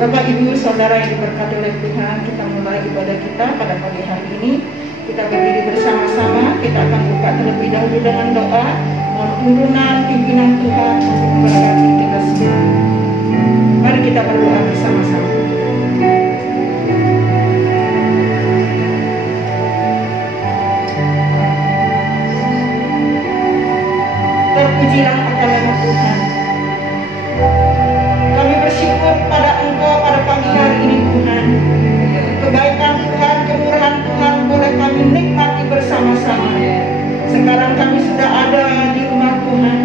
Bapak, Ibu, Saudara yang diberkati oleh Tuhan, kita mulai ibadah kita pada pagi hari ini. Kita berdiri bersama-sama, kita akan buka terlebih dahulu dengan doa, mohon turunan pimpinan Tuhan untuk memberkati kita semua. Mari kita berdoa bersama-sama. Terpujilah Engkau nama Tuhan. Kami bersyukur pada Engkau pada pagi hari ini Tuhan. Kebaikan Tuhan, kemurahan Tuhan boleh kami nikmati bersama-sama. Sekarang kami sudah ada di rumah Tuhan.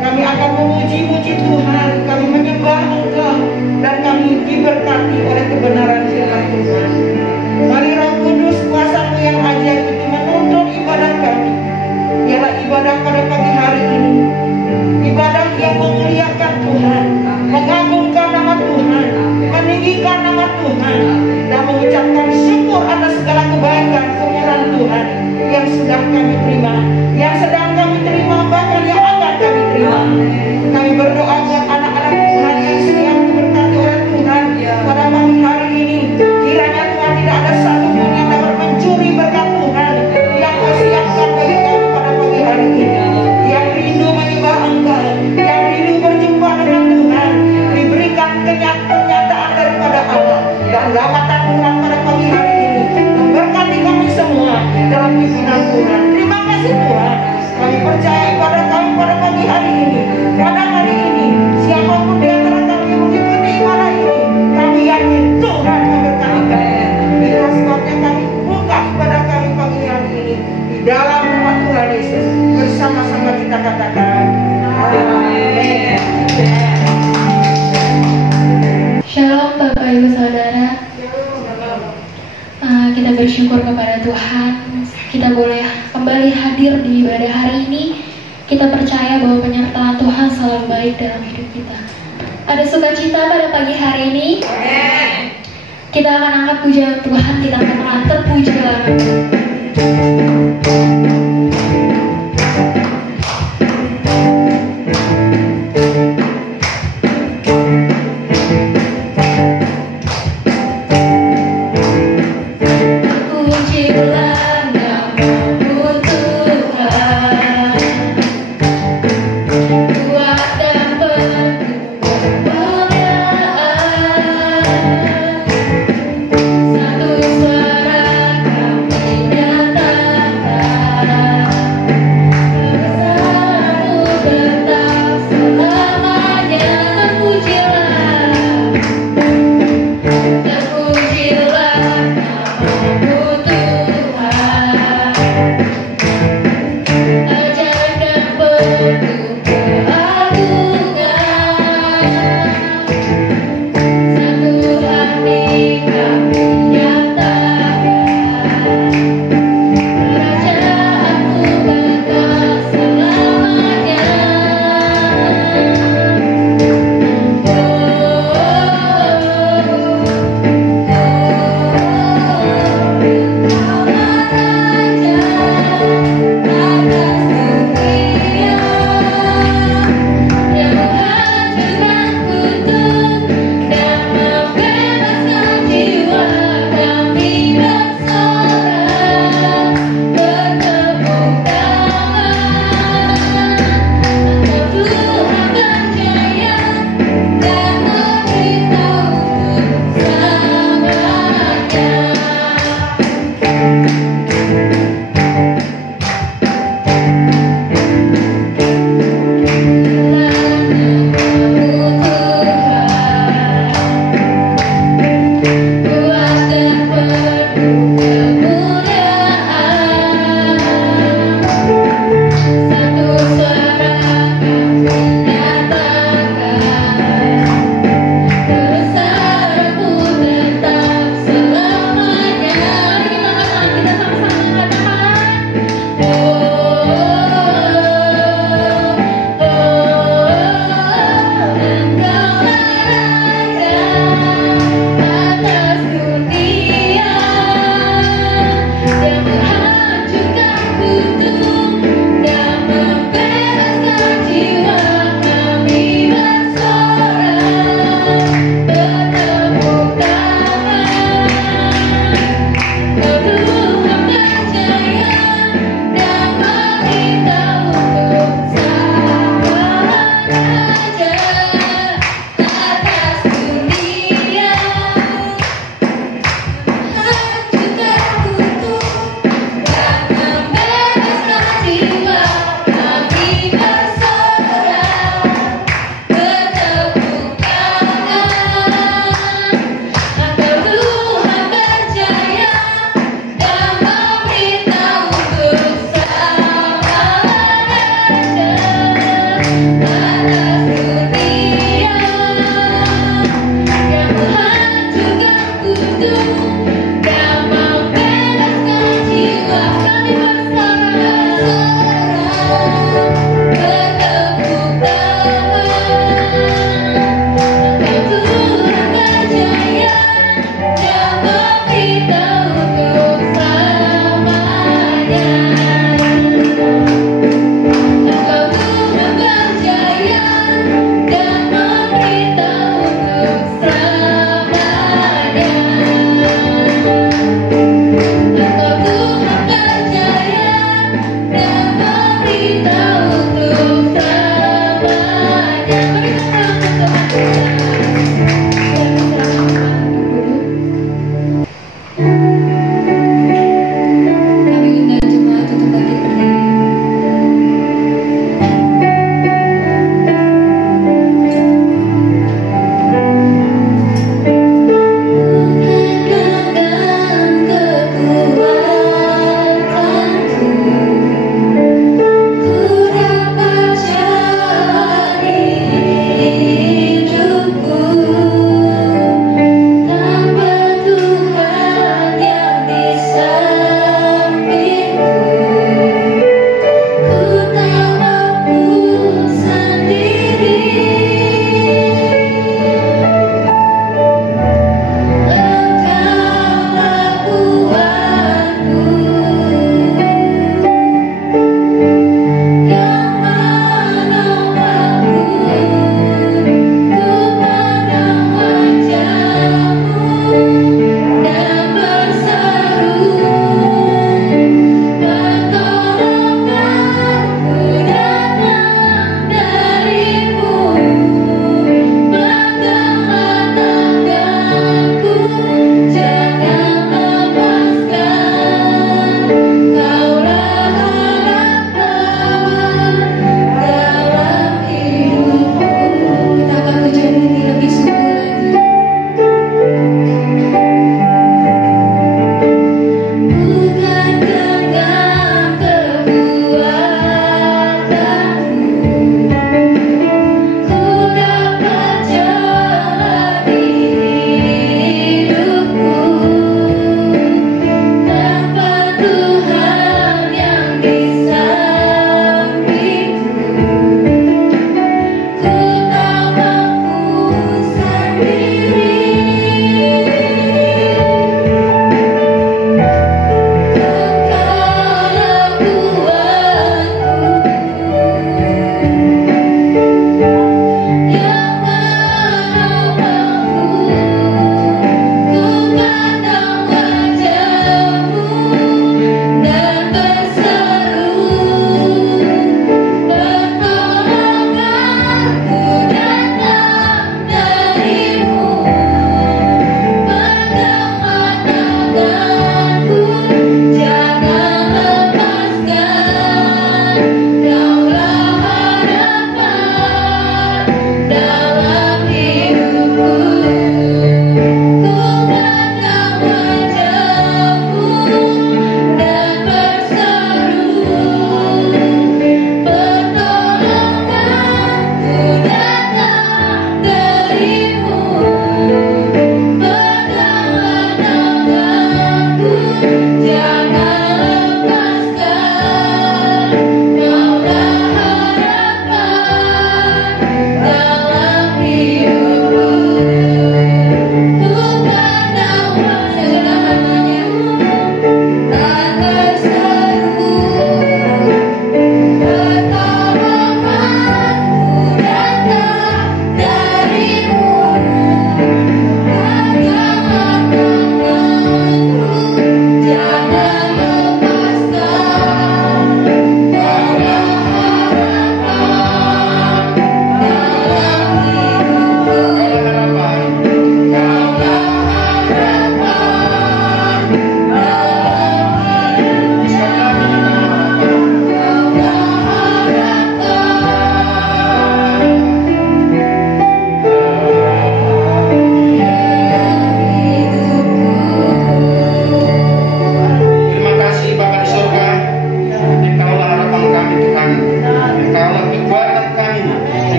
Kami akan memuji-muji Tuhan, kami menyembah Engkau, dan kami diberkati oleh kebenaran firman Tuhan. Mari Roh Kudus, kuasa-Mu yang ajaib itu menuntun ibadah kami. Ialah ibadah pada pagi hari ini, ibadah yang memuliakan Tuhan, mengagungkan nama Tuhan, meninggikan nama Tuhan, dan mengucapkan syukur atas segala kebaikan kemurahan Tuhan yang sudah kami terima, yang sedang kami terima, bahkan yang akan kami terima. Kami berdoa buat anak-anak Tuhan yang sedang diberkati oleh Tuhan pada pagi hari ini. Kiranya Tuhan tidak ada satu pun yang dapat mencuri berkat Tuhan yang Kau siapkan bagi kami pada pagi hari ini. Yang rindu menyembah Engkau, yang rindu berjumpa dengan Tuhan, diberikan kenyataan daripada Allah dan lawatan Tuhan pada pagi hari ini. Memberkati kami semua dalam pimpinan Tuhan. Terima kasih Tuhan. Kami percaya ibadah kami pada pagi hari ini. Pada hari ini, siapapun di antara kami yang mengikuti ibadah ini, kami yakin Tuhan memberkati kami. Itulah sebabnya kami buka ibadah kami pagi hari ini di dalam nama Tuhan Yesus. Bersama-sama kita katakan amin. Shalom Bapak Ibu Saudara. Kita bersyukur kepada Tuhan, kita boleh kembali hadir di ibadah hari ini. Kita percaya bahwa penyertaan Tuhan selalu baik dalam hidup kita. Ada sukacita pada pagi hari ini. Kita akan angkat pujian Tuhan, kita akan mengangkat terpujilah. Satu suara kami datang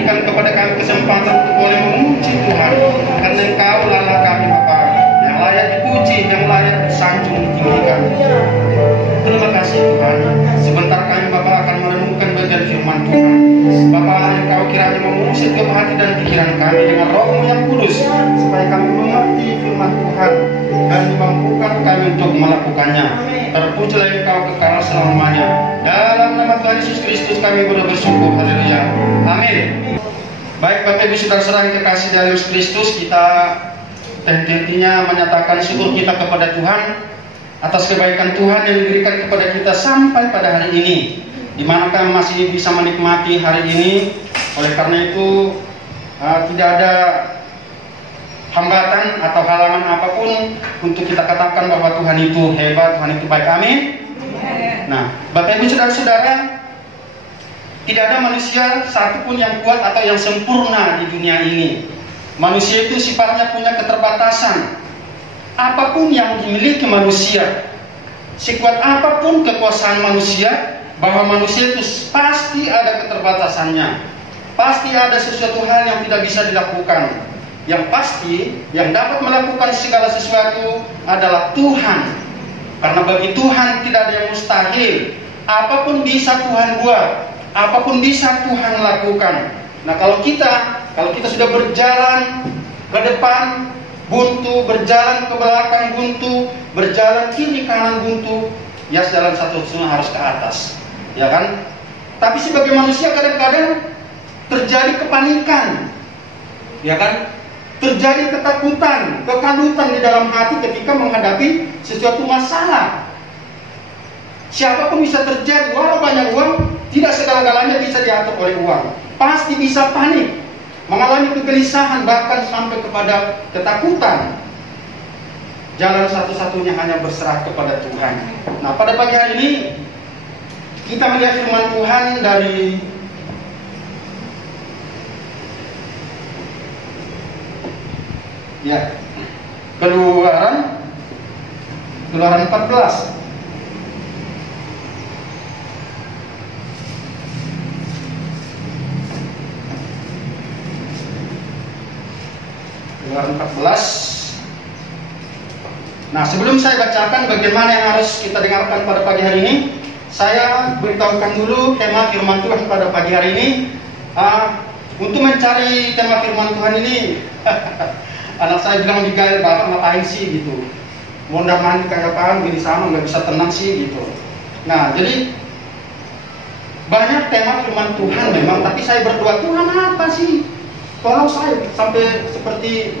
berikan kepada kami kesempatan untuk boleh memuji Tuhan, karena Engkau lah kami Bapa yang layak dipuji, yang layak disanjung ditinggikan. Terima kasih Tuhan. Sebentar kami Bapa akan merenungkan bagian firman Tuhan. Bapa, Engkau kiranya mengusir ke hati dan pikiran kami dengan Roh-Mu yang kudus, supaya kami mengerti firman Tuhan dan dimampukan kami untuk melakukannya. Terpujilah Engkau kekal selamanya. Dalam nama Tuhan Yesus Kristus kami bersyukur. Haleluya. Amin. Baik Bapak Ibu Saudara-saudara yang terkasih dalam Yesus Kristus, kita tentunya menyatakan syukur kita kepada Tuhan atas kebaikan Tuhan yang diberikan kepada kita sampai pada hari ini, di mana kami masih bisa menikmati hari ini. Oleh karena itu tidak ada hambatan atau halangan apapun untuk kita katakan bahwa Tuhan itu hebat, Tuhan itu baik. Amin. Nah, Bapak Ibu Saudara-saudara, tidak ada manusia satupun yang kuat atau yang sempurna di dunia ini. Manusia itu sifatnya punya keterbatasan. Apapun yang dimiliki manusia, sekuat apapun kekuasaan manusia, bahwa manusia itu pasti ada keterbatasannya. Pasti ada sesuatu hal yang tidak bisa dilakukan. Yang pasti, yang dapat melakukan segala sesuatu adalah Tuhan. Karena bagi Tuhan tidak ada yang mustahil. Apapun bisa Tuhan buat, apapun bisa Tuhan lakukan. Nah, kalau kita sudah berjalan ke depan buntu, berjalan ke belakang buntu, berjalan kiri kanan buntu, ya jalan satu-satunya harus ke atas, ya kan? Tapi sebagai manusia kadang-kadang terjadi kepanikan, ya kan? Terjadi ketakutan, kekalutan di dalam hati ketika menghadapi sesuatu masalah. Siapapun bisa terjadi, walau banyak uang, tidak segala-galanya bisa diatur oleh uang. Pasti bisa panik, mengalami kegelisahan, bahkan sampai kepada ketakutan. Jalan satu-satunya hanya berserah kepada Tuhan. Nah, pada pagi hari ini kita melihat firman Tuhan dari Keluaran 14. Keluaran 14. Nah, sebelum saya bacakan bagaimana yang harus kita dengarkan pada pagi hari ini, saya beritahukan dulu tema firman Tuhan pada pagi hari ini. Untuk mencari tema firman Tuhan ini, anak saya bilang digail, Bapak ngapain sih gitu, mondar mandir kayak apaan, gini sama nggak bisa tenang sih gitu. Nah, jadi banyak tema firman Tuhan memang, tapi saya berdoa, Tuhan apa sih? Tolong saya, sampai seperti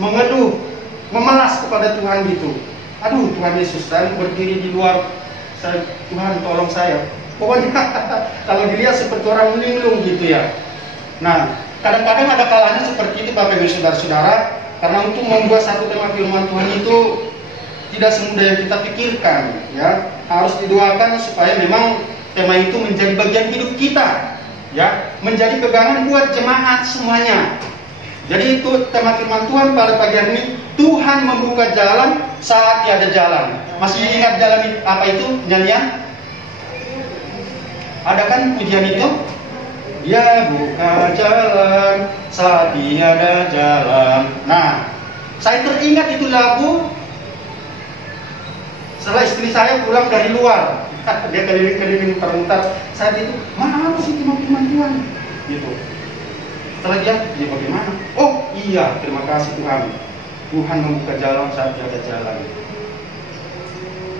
mengeluh, memelas kepada Tuhan gitu. Aduh Tuhan Yesus, saya berdiri di luar, Tuhan tolong saya. Pokoknya kalau dilihat seperti orang linglung gitu ya. Nah, kadang-kadang ada kalanya seperti itu Bapak Ibu Saudara-saudara, karena untuk membuat satu tema firman Tuhan itu tidak semudah yang kita pikirkan, ya. Harus didoakan supaya memang tema itu menjadi bagian hidup kita, ya, menjadi pegangan buat jemaat semuanya. Jadi itu tema firman Tuhan pada pagi hari ini, Tuhan membuka jalan saat tiada jalan. Masih ingat jalan apa itu nyanyian? Ada kan pujian itu? Dia buka jalan saat tiada jalan. Nah, saya teringat itu lagu setelah istri saya pulang dari luar. Dia keliling-keliling muter-muter. Saya itu, mana sih firman Tuhan? Gitu. Setelah dia bagaimana? Oh iya, terima kasih Tuhan. Tuhan membuka jalan saat tiada jalan.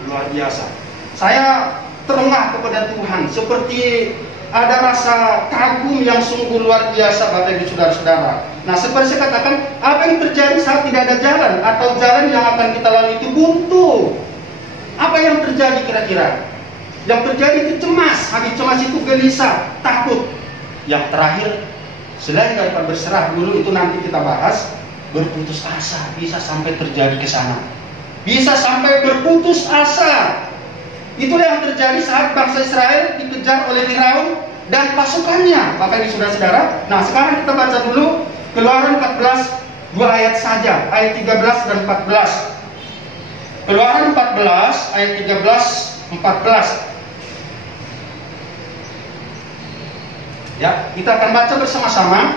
Luar biasa. Saya terengah kepada Tuhan, seperti ada rasa kagum yang sungguh luar biasa Bapak Ibu Saudara-saudara. Nah, seperti saya katakan, apa yang terjadi saat tidak ada jalan, atau jalan yang akan kita lalui itu buntu? Apa yang terjadi kira-kira? Yang terjadi itu cemas, hati cemas itu gelisah, takut. Yang terakhir, selain daripada berserah dulu, itu nanti kita bahas, berputus asa, bisa sampai terjadi ke sana. Bisa sampai berputus asa. Itulah yang terjadi saat bangsa Israel dikejar oleh Firaun dan pasukannya, Bapak Ibu Saudara-saudara. Nah, sekarang kita baca dulu Keluaran 14, 2 ayat saja, ayat 13 dan 14. Keluaran 14, ayat 13, 14. Ya, kita akan baca bersama-sama.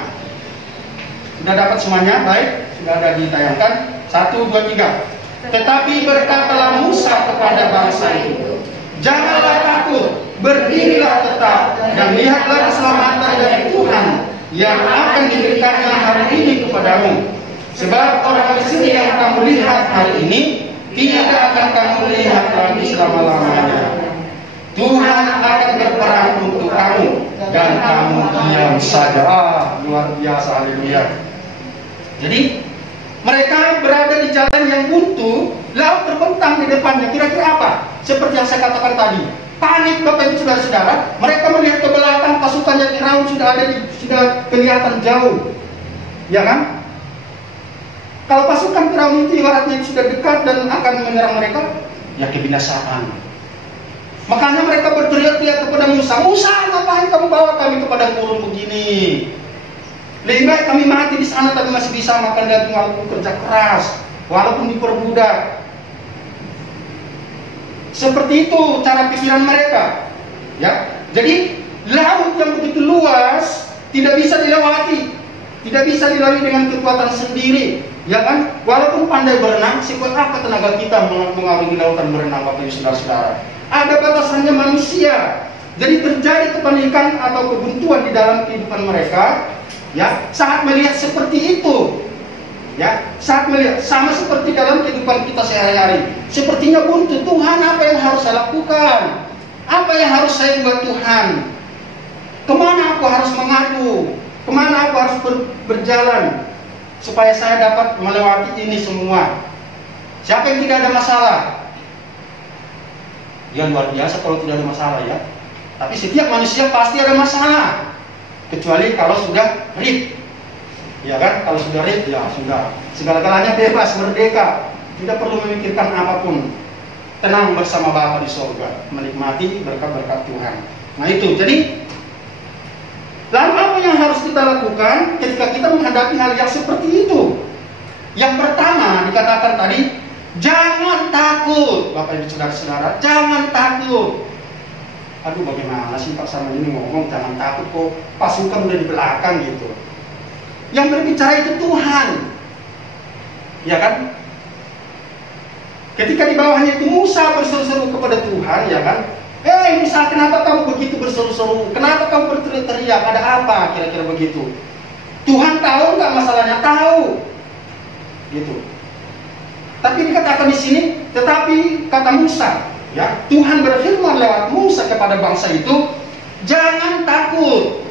Sudah dapat semuanya? Baik, sudah ada ditayangkan. 1, 2, 3. Tetapi berkatalah Musa kepada bangsa itu, janganlah takut, berdirilah tetap, dan lihatlah keselamatan dari Tuhan yang akan diberikannya hari ini kepadamu. Sebab orang Mesir yang kamu lihat hari ini, tidak akan kamu lihat lagi selama-lamanya. Tuhan akan berperang untuk kamu, dan kamu diam saja. Luar biasa, haleluya. Jadi mereka berada di jalan yang buntu, laut terbentang di depannya. Kira-kira apa? Seperti yang saya katakan tadi, panik Bapak Ibu Saudara-saudara. Mereka melihat ke belakang, pasukannya Firaun sudah kelihatan jauh, ya kan? Kalau pasukan Firaun itu ibaratnya sudah dekat dan akan menyerang mereka, ya kebinasaan. Makanya mereka berteriak-teriak kepada Musa, Musa, ngapain kamu bawa kami kepada kurung begini? Lebih baik kami mati di sana, tapi masih bisa makan daging walaupun kerja keras, walaupun diperbudak. Seperti itu cara pikiran mereka. Ya, jadi laut yang begitu luas tidak bisa dilewati, tidak bisa dilalui dengan kekuatan sendiri. Ya kan? Walaupun pandai berenang, sekuat apa tenaga kita mengarungi lautan berenang, Bapak Ibu Saudara-saudara? Ada batasannya manusia. Jadi terjadi kepanikan atau kebuntuan di dalam kehidupan mereka. Ya, saat melihat seperti itu, ya, saat melihat sama seperti dalam kehidupan kita sehari-hari, sepertinya buntu. Tuhan, apa yang harus saya lakukan? Apa yang harus saya buat Tuhan? Kemana aku harus mengadu? Kemana aku harus berjalan supaya saya dapat melewati ini semua? Siapa yang tidak ada masalah? Ya luar biasa kalau tidak ada masalah ya. Tapi setiap manusia pasti ada masalah. Kecuali kalau sudah rid, ya kan? Kalau sudah rid, ya sudah segala-galanya bebas, merdeka, tidak perlu memikirkan apapun, tenang bersama Bapa di surga, menikmati berkat-berkat Tuhan. Nah itu, jadi lalu apa yang harus kita lakukan ketika kita menghadapi hal yang seperti itu? Yang pertama dikatakan tadi, jangan takut, Bapak Ibu Saudara-saudara, jangan takut. Aduh, bagaimana sih Pak sama ini ngomong jangan takut, kok pasukan udah di belakang gitu. Yang berbicara itu Tuhan, ya kan? Ketika di bawahnya itu Musa berseru-seru kepada Tuhan, ya kan? Hei Musa, kenapa kamu begitu berseru-seru? Kenapa kamu berteriak-teriak? Ada apa? Kira-kira begitu. Tuhan tahu nggak masalahnya? Tahu, gitu. Tapi dikatakan di sini, tetapi kata Musa, ya, Tuhan berfirman lewat Musa kepada bangsa itu, jangan takut.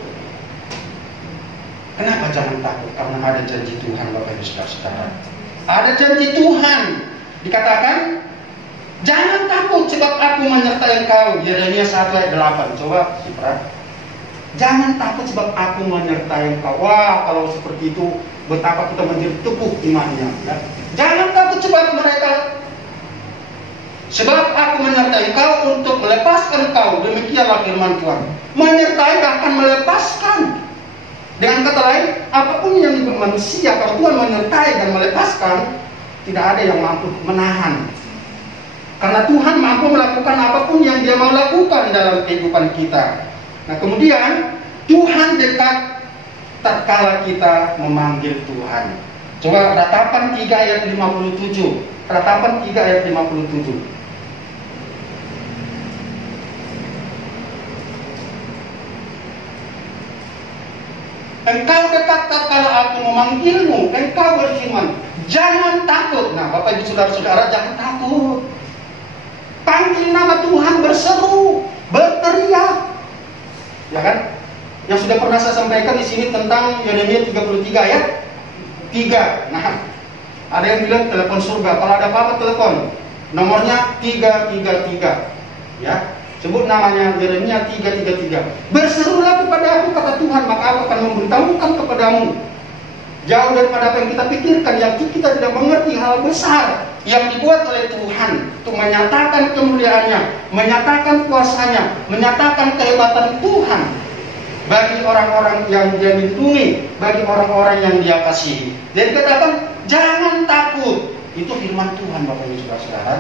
Kenapa jangan takut? Karena ada janji Tuhan, Bapak Ibu Saudara-saudara. Ada janji Tuhan. Dikatakan, jangan takut sebab aku menyertai engkau. Yeremia 1 ayat 8. Coba diperhatikan. Jangan takut sebab aku menyertai engkau. Wah, kalau seperti itu, betapa kita menjadi teguh imannya. Ya. Jangan takut sebab mereka, sebab aku menyertai engkau untuk melepaskan engkau. Demikianlah firman Tuhan. Menyertai akan melepaskan. Dengan kata lain, apapun yang dibuat manusia, kalau Tuhan menyertai dan melepaskan, tidak ada yang mampu menahan. Karena Tuhan mampu melakukan apapun yang Dia mau lakukan dalam kehidupan kita. Nah kemudian, Tuhan dekat tatkala kita memanggil Tuhan. Coba Ratapan 3 ayat 57. Ratapan 3 ayat 57. Engkau dekat tatkala aku memanggilmu, engkau berfirman, jangan takut. Nah, Bapak Ibu Saudara-saudara, jangan takut. Panggil nama Tuhan, berseru, berteriak. Ya kan? Yang sudah pernah saya sampaikan di sini tentang Yeremia 33 ayat 3. Nah, ada yang bilang telepon surga. Kalau ada apa-apa telepon. Nomornya 333. Ya. Sebut namanya Yeremia 333. Berserulah kepada aku, kata Tuhan, maka aku akan memberitahukan kepadamu. Jauh daripada apa yang kita pikirkan, yang kita tidak mengerti hal besar yang dibuat oleh Tuhan untuk menyatakan kemuliaannya, menyatakan kuasanya, menyatakan kehebatan Tuhan bagi orang-orang yang Dia lindungi, bagi orang-orang yang Dia kasihi. Jadi katakan, jangan takut. Itu firman Tuhan, Bapak Ibu Saudara-saudara.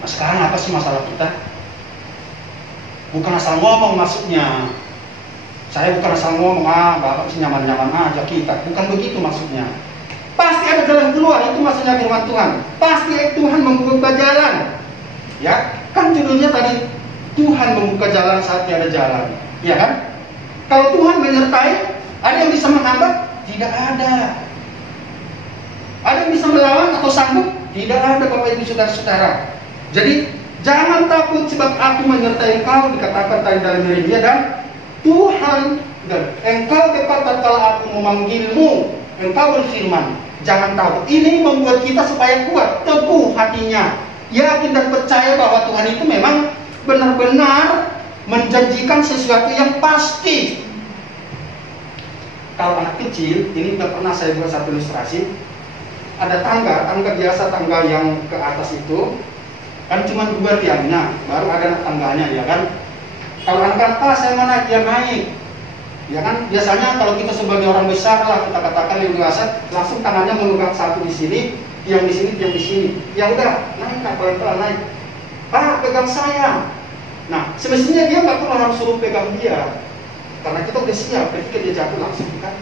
Nah, sekarang apa sih masalah kita? Bukan asal ngomong maksudnya. Saya bukan asal ngomong, Bapak sih nyaman-nyaman aja kita. Bukan begitu maksudnya. Pasti ada jalan keluar, itu maksudnya firman Tuhan. Pasti Tuhan membuka jalan. Ya, kan judulnya tadi, Tuhan membuka jalan saat tiada jalan. Ya kan? Kalau Tuhan menyertai, ada yang bisa menghambat? Tidak ada. Ada yang bisa melawan atau sanggup? Tidak ada, Bapak Ibu Saudara-saudara. Jadi jangan takut sebab aku menyertai engkau, dikatakan tadi dalam Yeremia, dan Tuhan dan engkau dapat tatkala aku memanggilmu, engkau berfirman. Jangan takut. Ini membuat kita supaya kuat, teguh hatinya, yakin dan percaya bahwa Tuhan itu memang benar-benar menjanjikan sesuatu yang pasti. Kalau anak kecil, ini pernah saya buat satu ilustrasi. Ada tangga biasa, tangga yang ke atas itu kan cuma 2 tiangnya, baru ada tangganya, ya kan? Kalau anak saya mana dia naik, ya kan? Biasanya kalau kita sebagai orang besar lah, kita katakan yang dewasa, langsung tangannya memegang satu di sini, tiang di sini, tiang di sini. Ya udah, naik, pelan-pelan naik. Pegang saya. Nah, semestinya dia nggak perlu harus suruh pegang dia, karena kita udah siap. Ketika dia jatuh langsung kan,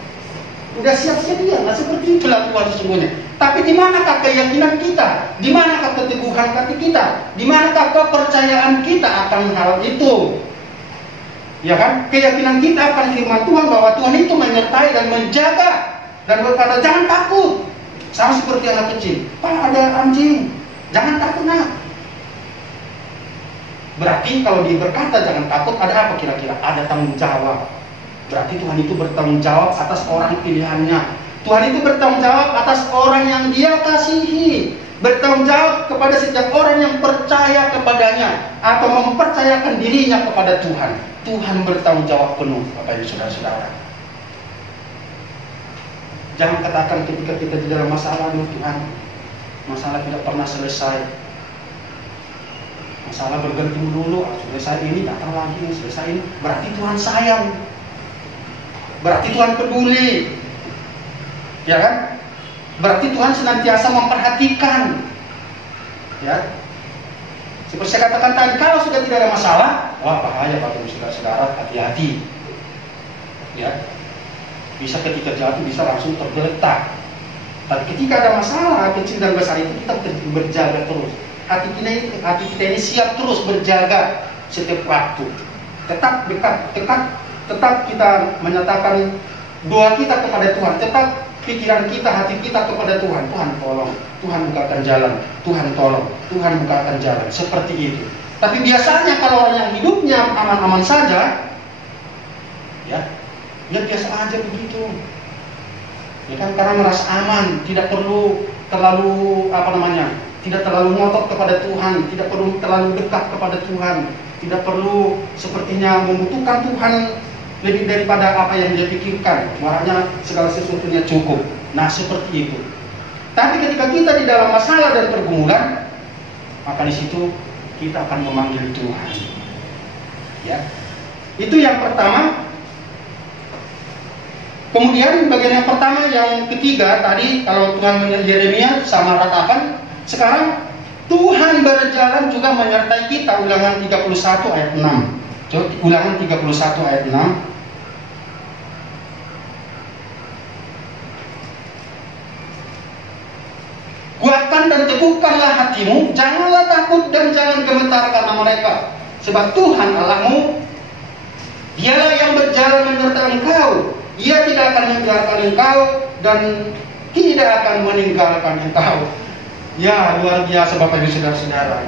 udah siap-siap dia. Nah, seperti itulah Tuhan sesungguhnya. Tapi di manakah keyakinan kita? Di manakah keteguhan hati kita? Di manakah kepercayaan kita akan hal itu? Ya kan? Keyakinan kita akan firman Tuhan bahwa Tuhan itu menyertai dan menjaga dan berkata jangan takut. Sama seperti anak kecil. Pak, ada anjing. Jangan takut, nak. Berarti kalau dia berkata jangan takut, ada apa kira-kira? Ada tanggung jawab. Berarti Tuhan itu bertanggung jawab atas orang pilihannya. Tuhan itu bertanggung jawab atas orang yang dia kasihi. Bertanggung jawab kepada setiap orang yang percaya kepadanya atau mempercayakan dirinya kepada Tuhan. Tuhan bertanggung jawab penuh, Bapak Ibu Saudara-saudara. Jangan katakan ketika kita di dalam masalah, Tuhan, masalah tidak pernah selesai. Masalah berganti dulu, selesai ini, datang lagi, selesai ini. Berarti Tuhan sayang. Berarti Tuhan peduli. Ya kan? Berarti Tuhan senantiasa memperhatikan. Ya. Seperti saya katakan tadi, kalau sudah tidak ada masalah, wah bahaya Bapak Ibu Saudara-saudara, hati-hati. Ya. Bisa ketika jatuh bisa langsung tergeletak. Tapi ketika ada masalah kecil dan besar itu kita berjaga terus. Hati kita ini siap terus berjaga setiap waktu. Tetap dekat, tetap kita menyatakan doa kita kepada Tuhan, tetap pikiran kita, hati kita kepada Tuhan. Tuhan tolong, Tuhan bukakan jalan, Tuhan tolong, Tuhan bukakan jalan. Seperti itu. Tapi biasanya kalau orang yang hidupnya aman-aman saja, ya biasa aja begitu. Ya kan, karena merasa aman, tidak perlu terlalu tidak terlalu ngotot kepada Tuhan, tidak perlu terlalu dekat kepada Tuhan, tidak perlu sepertinya membutuhkan Tuhan lebih daripada apa yang dia pikirkan. Makanya segala sesuatunya cukup. Nah, seperti itu. Tapi ketika kita di dalam masalah dan pergumulan, maka di situ kita akan memanggil Tuhan. Ya. Itu yang pertama. Kemudian bagian yang pertama, yang ketiga tadi kalau Tuhan menyertai Yeremia sama ratapan, sekarang Tuhan berjalan juga menyertai kita. Ulangan 31 ayat 6. Coba Ulangan 31 ayat 6. Kuatkan dan teguhkanlah hatimu, janganlah takut dan jangan gemetar karena mereka. Sebab Tuhan Allahmu, Dialah yang berjalan menyertai engkau. Ia tidak akan meninggalkan engkau dan tidak akan meninggalkan engkau. Ya, luar biasa Bapak Ibu Saudara-saudara.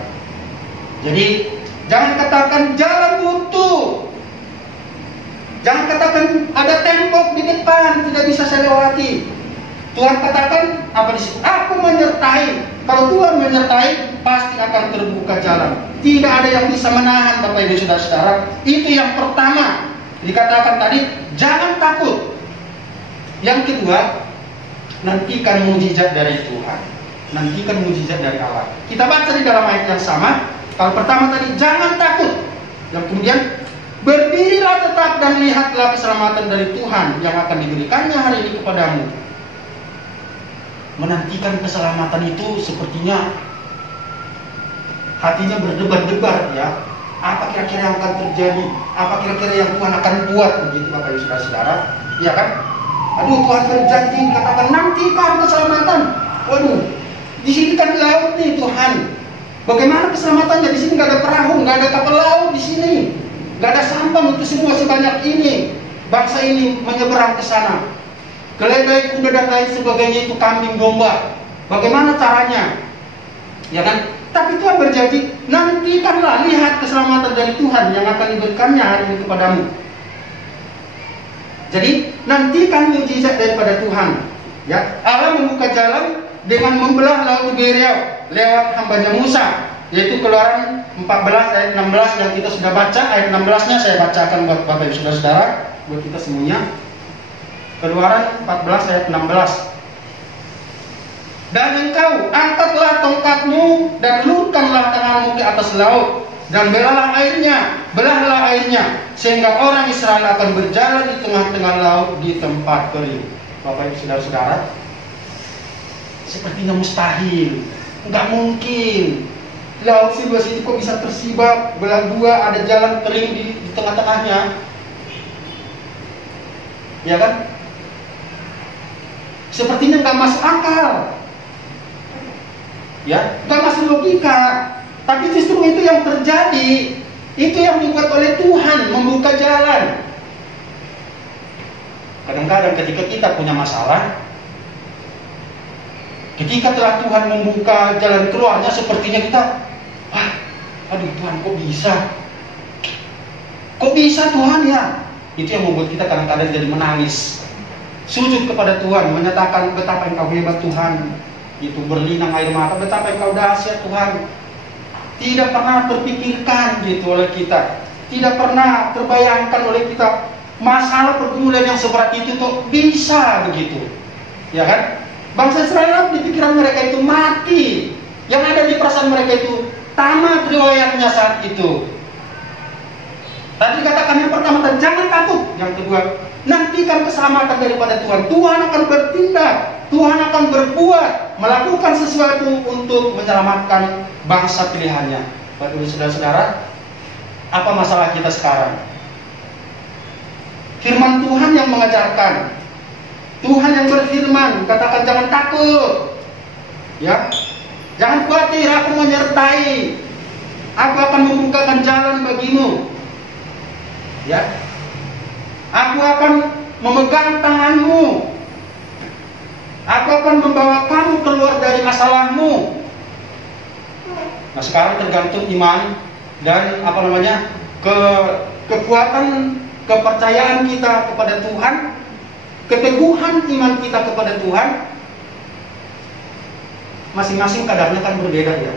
Jadi jangan katakan jalan buntu. Jangan katakan ada tembok di depan tidak bisa saya lewati. Tuhan katakan apa di situ? Aku menyertai. Kalau Tuhan menyertai, pasti akan terbuka jalan. Tidak ada yang bisa menahan Bapak Ibu Saudara-saudara. Itu yang pertama. Dikatakan tadi, jangan takut. Yang kedua, nantikan mujizat dari Tuhan. Nantikan mujizat dari Allah. Kita baca di dalam ayat yang sama. Kalau pertama tadi, jangan takut. Yang kemudian, berdirilah tetap dan lihatlah keselamatan dari Tuhan yang akan diberikannya hari ini kepadamu. Menantikan keselamatan itu sepertinya hatinya berdebar-debar, ya. Apa kira-kira yang akan terjadi? Apa kira-kira yang Tuhan akan buat? Begitu Bapak Ibu Saudara-saudara. Iya kan? Aduh, Tuhan berjanji katakan nantikan keselamatan. Waduh, di sini kan laut nih Tuhan. Bagaimana keselamatannya? Di sini nggak ada perahu, nggak ada kapal laut di sini, nggak ada sampan untuk semua sebanyak ini. Bangsa ini menyeberang ke sana. Keledai, kuda dan lain sebagainya itu kambing domba. Bagaimana caranya? Ya kan? Tapi Tuhan berjanji, nantikanlah, lihat keselamatan dari Tuhan yang akan diberikannya hari ini kepadamu. Jadi nantikan mujizat daripada Tuhan. Ya, Allah membuka jalan dengan membelah laut Tiberia lewat hambanya Musa, yaitu Keluaran 14 ayat 16 yang kita sudah baca. Ayat 16-nya saya bacakan buat Bapak Ibu Saudara-saudara, buat kita semuanya. Keluaran 14 ayat 16. Dan engkau angkatlah tongkatmu dan lurkanlah tanganmu ke atas laut, dan belahlah airnya, sehingga orang Israel akan berjalan di tengah-tengah laut di tempat kering. Bapak Ibu Saudara-saudara, sepertinya mustahil, nggak mungkin. Laut seluas itu kok bisa tersibak belah dua, ada jalan kering di tengah-tengahnya, ya kan? Sepertinya nggak masuk akal, ya, nggak masuk logika. Tapi justru itu yang terjadi, itu yang dibuat oleh Tuhan, membuka jalan. Kadang-kadang ketika kita punya masalah, ketika telah Tuhan membuka jalan keluarnya, sepertinya kita, aduh Tuhan kok bisa? Kok bisa Tuhan ya? Itu yang membuat kita kadang-kadang jadi menangis, sujud kepada Tuhan, menyatakan betapa Engkau hebat Tuhan. Itu berlinang air mata, betapa Engkau dahsyat Tuhan. Tidak pernah terpikirkan gitu oleh kita, tidak pernah terbayangkan oleh kita masalah pergumulan yang seberat itu tuh bisa begitu, ya kan? Bangsa Israel di pikiran mereka itu mati, yang ada di perasaan mereka itu tamat riwayatnya saat itu. Tadi katakan yang pertama, jangan takut. Yang kedua, nantikan keselamatan daripada Tuhan. Tuhan akan bertindak, Tuhan akan berbuat, melakukan sesuatu untuk menyelamatkan bangsa pilihannya. Bapak Ibu Saudara-saudara, apa masalah kita sekarang? Firman Tuhan yang mengajarkan, Tuhan yang berfirman, katakan jangan takut, ya, jangan khawatir, aku menyertai, aku akan membukakan jalan bagimu, ya, aku akan memegang tanganmu, aku akan membawa kamu keluar dari masalahmu. Nah, sekarang tergantung iman dan kekuatan kepercayaan kita kepada Tuhan, keteguhan iman kita kepada Tuhan. Masing-masing kadarnya kan berbeda ya.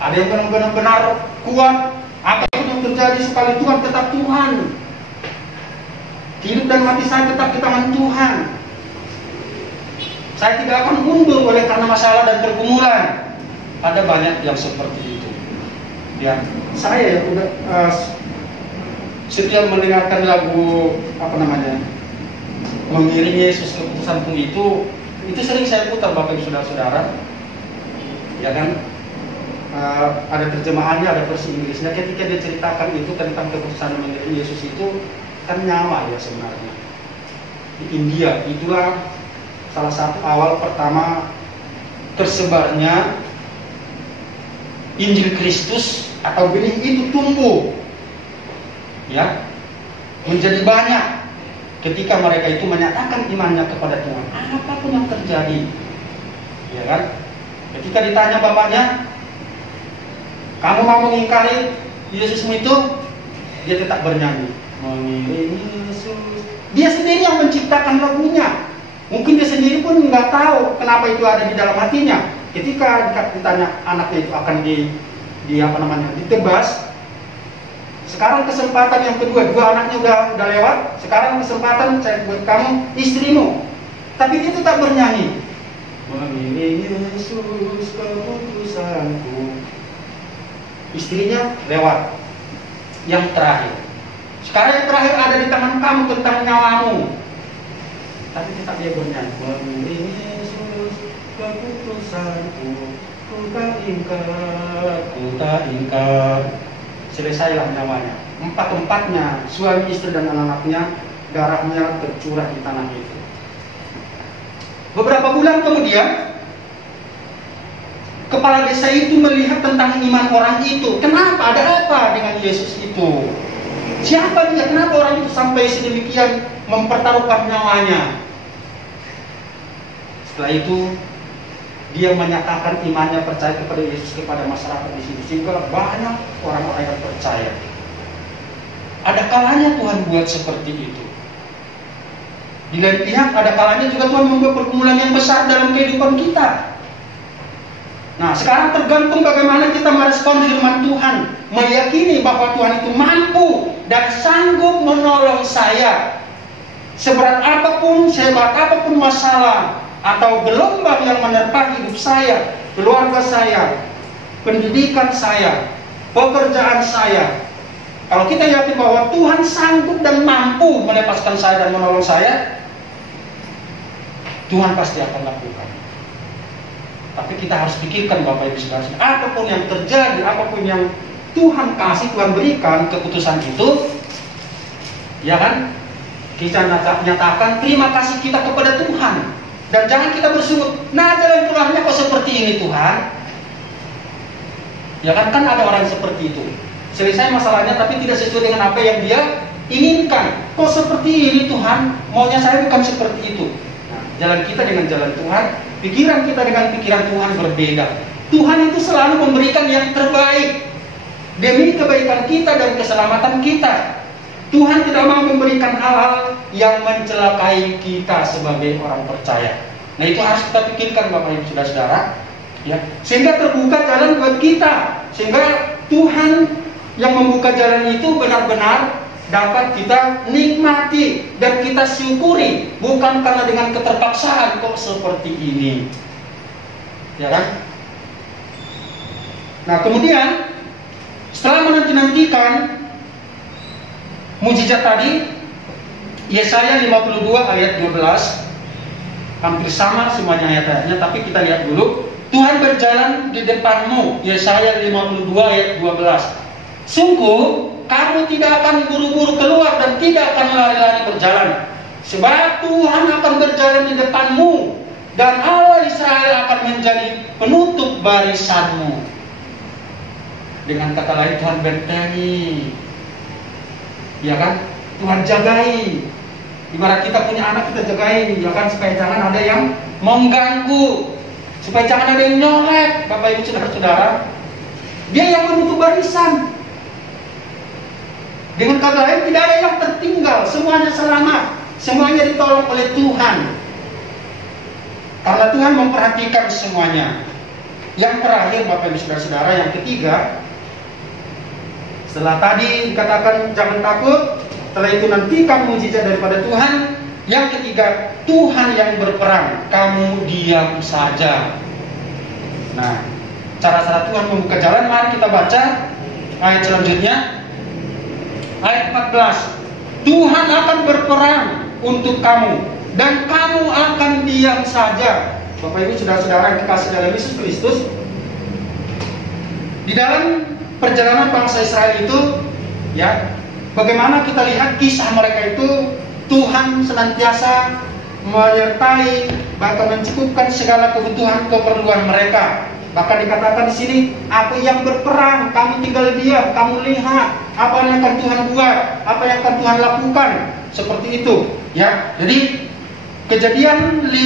Ada yang benar-benar kuat, apapun yang terjadi sekali Tuhan tetap Tuhan. Hidup dan mati saya tetap di tangan Tuhan. Saya tidak akan mundur oleh karena masalah dan pergumulan. Ada banyak yang seperti itu. Ya, saya ya udah setiap mendengarkan lagu mengiring Yesus keputusanku itu sering saya putar Bapak Ibu Saudara-saudara. Ya kan? Ada terjemahannya, ada versi Inggrisnya. Ketika dia ceritakan itu tentang keputusan mengiring Yesus itu kan nyawa ya sebenarnya. Di India itulah salah satu awal pertama tersebarnya Injil Kristus atau benih itu tumbuh, ya, menjadi banyak ketika mereka itu menyatakan imannya kepada Tuhan. Apapun yang terjadi, ya kan? Ketika ditanya bapaknya, kamu mau mengingkari Yesusmu itu? Dia tetap bernyanyi, mengiring Yesus. Dia sendiri yang menciptakan lagunya. Mungkin dia sendiri pun nggak tahu kenapa itu ada di dalam hatinya. Ketika ditanya anaknya itu akan ditebas. Sekarang kesempatan yang kedua, dua anaknya udah lewat. Sekarang kesempatan saya buat kamu istrimu. Tapi dia tetap bernyanyi, mengiring Yesus keputusanku. Istrinya lewat. Yang terakhir. Sekarang yang terakhir ada di tangan kamu tentang nyawamu. Tapi tetap dia bernyanyi, mengiring Yesus keputusanku, ku tak ingkar. selesailah nyawanya. Empat-empatnya, suami, istri, dan anak-anaknya, darahnya tercurah di tanah itu. Beberapa bulan kemudian, kepala desa itu melihat tentang iman orang itu. Kenapa? Ada apa dengan Yesus itu? Siapa dia? Kenapa orang itu sampai sedemikian mempertaruhkan nyawanya? Setelah itu, dia menyatakan imannya, percaya kepada Yesus, kepada masyarakat di situ, sehingga banyak orang-orang yang percaya. Ada kalanya Tuhan buat seperti itu. Di lain pihak, ada kalanya juga Tuhan membuat pergumulan yang besar dalam kehidupan kita. Nah, sekarang tergantung bagaimana kita merespon firman Tuhan, meyakini bahwa Tuhan itu mampu dan sanggup menolong saya. Seberat apapun, sehebat apapun masalah atau gelombang yang menerpa hidup saya, keluarga saya, pendidikan saya, pekerjaan saya. Kalau kita yakin bahwa Tuhan sanggup dan mampu melepaskan saya dan menolong saya, Tuhan pasti akan lakukan. Tapi kita harus pikirkan Bapak Ibu Saudara, apapun yang terjadi, apapun yang Tuhan kasih, Tuhan berikan keputusan itu, ya kan? Kita nyatakan terima kasih kita kepada Tuhan. Dan jangan kita bersungut, nah jalan keluarnya kok seperti ini Tuhan. Ya kan ada orang seperti itu. Selesai masalahnya tapi tidak sesuai dengan apa yang dia inginkan. Kok seperti ini Tuhan, maunya saya bukan seperti itu. Nah, jalan kita dengan jalan Tuhan, pikiran kita dengan pikiran Tuhan berbeda. Tuhan itu selalu memberikan yang terbaik demi kebaikan kita dan keselamatan kita. Tuhan tidak mau memberikan hal-hal yang mencelakai kita sebagai orang percaya. Nah, itu harus kita pikirkan Bapak Ibu Saudara-saudara, ya. Sehingga terbuka jalan buat kita, sehingga Tuhan yang membuka jalan itu benar-benar dapat kita nikmati dan kita syukuri, bukan karena dengan keterpaksaan kok seperti ini, ya kan? Nah, kemudian setelah menanti-nantikan mujizat tadi, Yesaya 52 ayat 12, hampir sama semuanya ayat-ayatnya, tapi kita lihat dulu. Tuhan berjalan di depanmu, Yesaya 52 ayat 12. Sungguh, kamu tidak akan buru-buru keluar dan tidak akan lari-lari berjalan, sebab Tuhan akan berjalan di depanmu, dan Allah Israel akan menjadi penutup barisanmu. Dengan kata lain, Tuhan bentengi, ya kan? Tuhan jagai. Ibarat kita punya anak, kita jagai, ya kan, supaya jangan ada yang mengganggu, supaya jangan ada yang nyolek. Bapak Ibu Saudara-saudara, dia yang menutup barisan. Dengan kata lain, tidak ada yang tertinggal, semuanya selamat, semuanya ditolong oleh Tuhan. Karena Tuhan memperhatikan semuanya. Yang terakhir Bapak Ibu Saudara-saudara, yang ketiga, setelah tadi dikatakan jangan takut, setelah itu nantikan mujizat daripada Tuhan. Yang ketiga, Tuhan yang berperang, kamu diam saja. Nah, cara-cara Tuhan membuka jalan, mari kita baca ayat selanjutnya. Ayat 14. Tuhan akan berperang untuk kamu dan kamu akan diam saja. Bapak Ibu Saudara-saudara yang dikasihi dalam Yesus Kristus, di dalam perjalanan bangsa Israel itu, ya, bagaimana kita lihat kisah mereka itu, Tuhan senantiasa menyertai, bahkan mencukupkan segala kebutuhan keperluan mereka. Bahkan dikatakan di sini, aku yang berperang, kamu tinggal diam, kamu lihat apa yang akan Tuhan buat, apa yang akan Tuhan lakukan, seperti itu, ya. Jadi Kejadian 15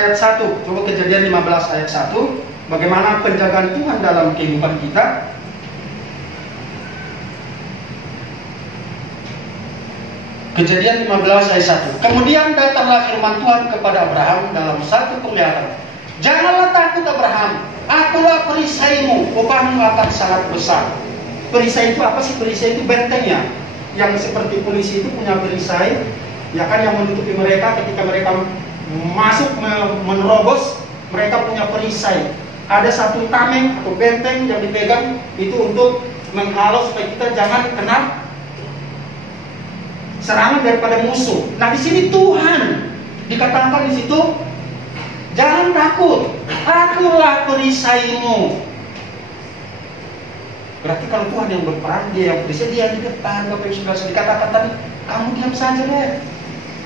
ayat 1, coba Kejadian 15 ayat 1, bagaimana penjagaan Tuhan dalam kehidupan kita. Kejadian 15 ayat 1. Kemudian datanglah firman Tuhan kepada Abraham dalam satu penglihatan. Janganlah takut Abraham, akulah perisaimu, upahmu akan sangat besar. Perisai itu apa sih? Perisai itu bentengnya, yang seperti polisi itu punya perisai, ya kan, yang menutupi mereka ketika mereka masuk menerobos, mereka punya perisai. Ada satu tameng atau benteng yang dipegang itu untuk menghalau supaya kita jangan kena serangan daripada musuh. Nah, di sini Tuhan dikatakan di situ, jangan takut, akulah perisaimu. Berarti kalau Tuhan yang berperang, dia yang bersedia di depan. Bapak Ibu Saudara, dikatakan tadi, kamu diam saja deh.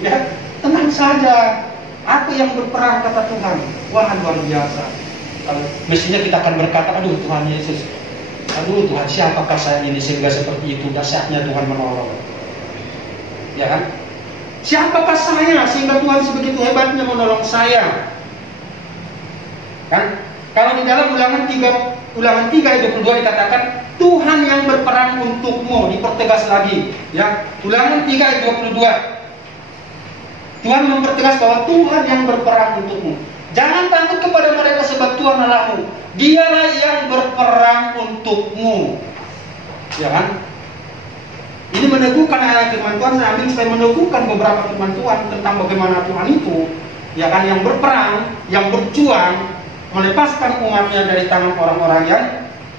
Ya, tenang saja. Aku yang berperang, kata Tuhan. Wah, luar biasa. Kalau mestinya kita akan berkata, aduh Tuhan Yesus, aduh Tuhan, siapakah saya ini sehingga seperti itu dahsyatnya Tuhan menolong. Ya kan? Siapakah saya sehingga Tuhan sebegitu hebatnya menolong saya? Kan? Kalau di dalam Ulangan 3 ayat 22 dikatakan Tuhan yang berperang untukmu, dipertegas lagi, ya. Ulangan 3 ayat 22. Tuhan mempertegas bahwa Tuhan yang berperang untukmu. Jangan takut kepada mereka sebab Tuhan Allahmu, Dialah yang berperang untukmu. Ya kan? Ini meneguhkan ayat firman Tuhan. Saya ambil supaya meneguhkan beberapa firman Tuhan tentang bagaimana Tuhan itu, ya kan, yang berperang, yang berjuang, melepaskan umatnya dari tangan orang-orang yang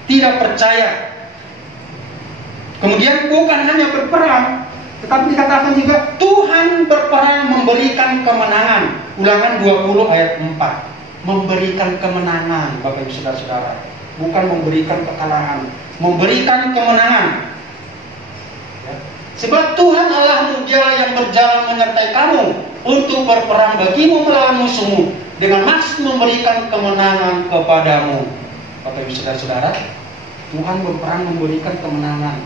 tidak percaya. Kemudian bukan hanya berperang, tetapi dikatakan juga Tuhan berperang memberikan kemenangan. Ulangan 20 ayat 4. Memberikan kemenangan, Bapak Ibu Saudara-saudara. Bukan memberikan kekalahan, memberikan kemenangan. Ya. Sebab Tuhan Allahmu, Dialah yang berjalan menyertai kamu untuk berperang bagimu melawan musuhmu, dengan maksud memberikan kemenangan kepadamu. Bapak Ibu Saudara-saudara, Tuhan berperang memberikan kemenangan,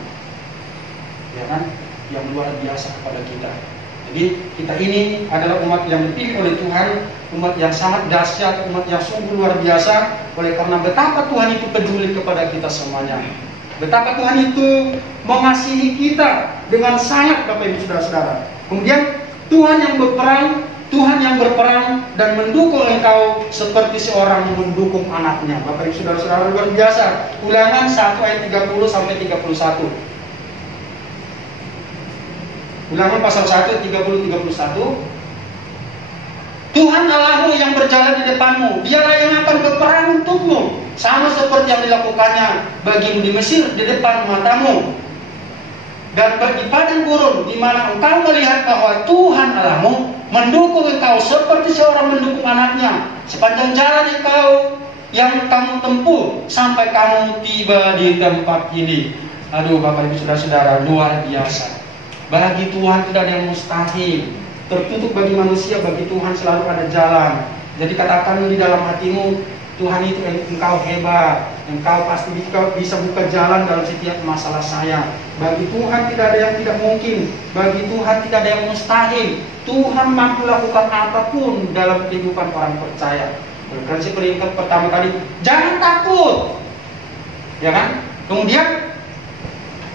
ya kan, yang luar biasa kepada kita. Jadi kita ini adalah umat yang dipilih oleh Tuhan, umat yang sangat dahsyat, umat yang sungguh luar biasa. Oleh karena betapa Tuhan itu peduli kepada kita semuanya, betapa Tuhan itu mengasihi kita dengan sangat, Bapak Ibu Saudara-saudara. Kemudian Tuhan yang berperang dan mendukung engkau seperti seorang mendukung anaknya. Bapak Ibu Saudara-saudara, luar biasa. Ulangan 1 ayat 30 sampai 31. Ulangan pasal 1 30-31. Tuhan Allahmu yang berjalan di depanmu, Dialah yang akan berperang untukmu, sama seperti yang dilakukannya bagimu di Mesir di depan matamu. Dan bagi padang gurun di mana engkau melihat bahwa Tuhan Allahmu mendukung engkau seperti seorang mendukung anaknya sepanjang jalan engkau yang kamu tempuh sampai kamu tiba di tempat ini. Aduh, Bapak Ibu Saudara-saudara, luar biasa. Bagi Tuhan tidak ada yang mustahil. Tertutup bagi manusia, bagi Tuhan selalu ada jalan. Jadi katakan di dalam hatimu, Tuhan itu engkau hebat, engkau pasti bisa buka jalan dalam setiap masalah saya. Bagi Tuhan tidak ada yang tidak mungkin, bagi Tuhan tidak ada yang mustahil. Tuhan mampu lakukan apapun dalam kehidupan orang percaya. Prinsip peringkat pertama tadi, jangan takut, ya kan? Kemudian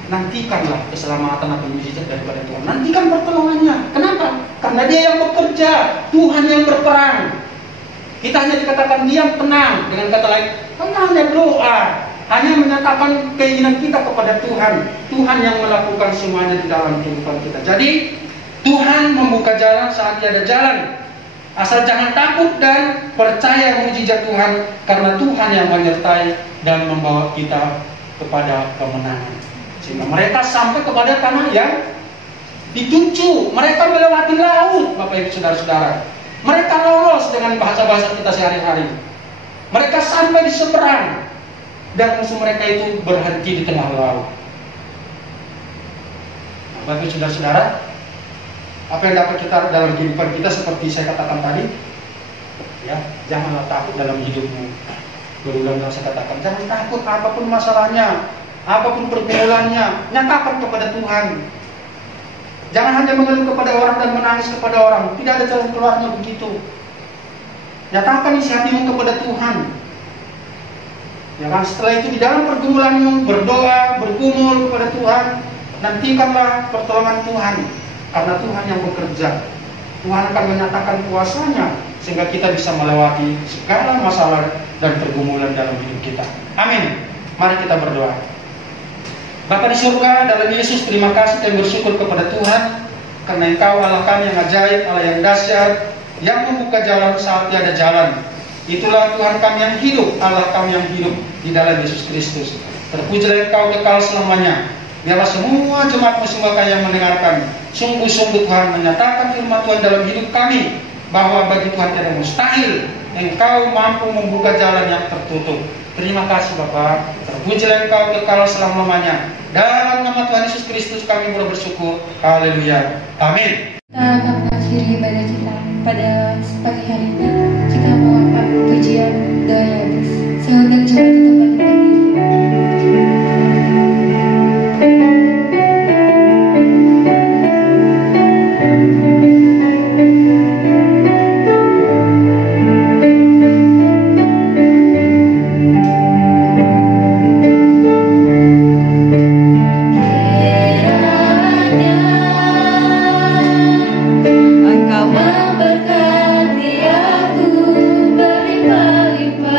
nantikanlah keselamatan atau mujizat daripada Tuhan. Nantikan pertolongannya. Kenapa? Karena Dia yang bekerja, Tuhan yang berperang. Kita hanya dikatakan diam, tenang. Dengan kata lain, tenang dan doa. Hanya menyatakan keinginan kita kepada Tuhan. Tuhan yang melakukan semuanya di dalam kehidupan kita. Jadi Tuhan membuka jalan saat tiada jalan. Asal jangan takut dan percaya mujizat Tuhan, karena Tuhan yang menyertai dan membawa kita kepada kemenangan. Sehingga mereka sampai kepada tanah yang dituju. Mereka melewati laut, Bapak Ibu Saudara-saudara. Mereka lolos dengan bahasa-bahasa kita sehari-hari. Mereka sampai di seberang dan musuh mereka itu berhenti di tengah laut. Bapak Ibu Saudara-saudara, apa yang dapat kita dalam kehidupan kita seperti saya katakan tadi, ya, janganlah takut dalam hidupmu. Berulang-ulang saya katakan, jangan takut apapun masalahnya, apapun pergumulannya, nyatakan kepada Tuhan. Jangan hanya mengeluh kepada orang dan menangis kepada orang. Tidak ada jalan keluarnya begitu. Nyatakan isi hatimu kepada Tuhan. Ya kan, setelah itu di dalam pergumulanmu berdoa, bergumul kepada Tuhan. Nantikanlah pertolongan Tuhan, karena Tuhan yang bekerja. Tuhan akan menyatakan kuasa-Nya sehingga kita bisa melewati segala masalah dan pergumulan dalam hidup kita. Amin. Mari kita berdoa. Bapa di surga, dalam Yesus, terima kasih dan bersyukur kepada Tuhan, karena Engkau Allah kami yang ajaib, Allah yang dahsyat, yang membuka jalan saat tiada jalan. Itulah Tuhan kami yang hidup, Allah kami yang hidup di dalam Yesus Kristus. Terpujilah Engkau kekal selamanya. Biarlah semua jemaat muslimah yang mendengarkan, sungguh-sungguh Tuhan menyatakan firman Tuhan dalam hidup kami, bahwa bagi Tuhan tidak mustahil. Engkau mampu membuka jalan yang tertutup. Terima kasih Bapa. Pujilah Engkau kekal selama-lamanya. Dalam nama Tuhan Yesus Kristus kami bersyukur. Haleluya. Amin. Kita akan mengakhiri ibadah kita pada pagi hari ini. Kita mau angkat pujian doa Yabes. Saya undang jemaat untuk bangkit berdiri. Memberkati aku berlimpah-limpah.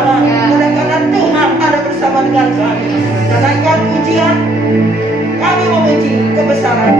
Tuhan. Oleh karena Tuhan ada bersama dengan kami. Dan naikkan pujian, kami memuji kebesaran.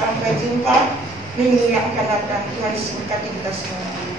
Sampai jumpa minggu yang akan datang. Tuhan Yesus berkati kita semua.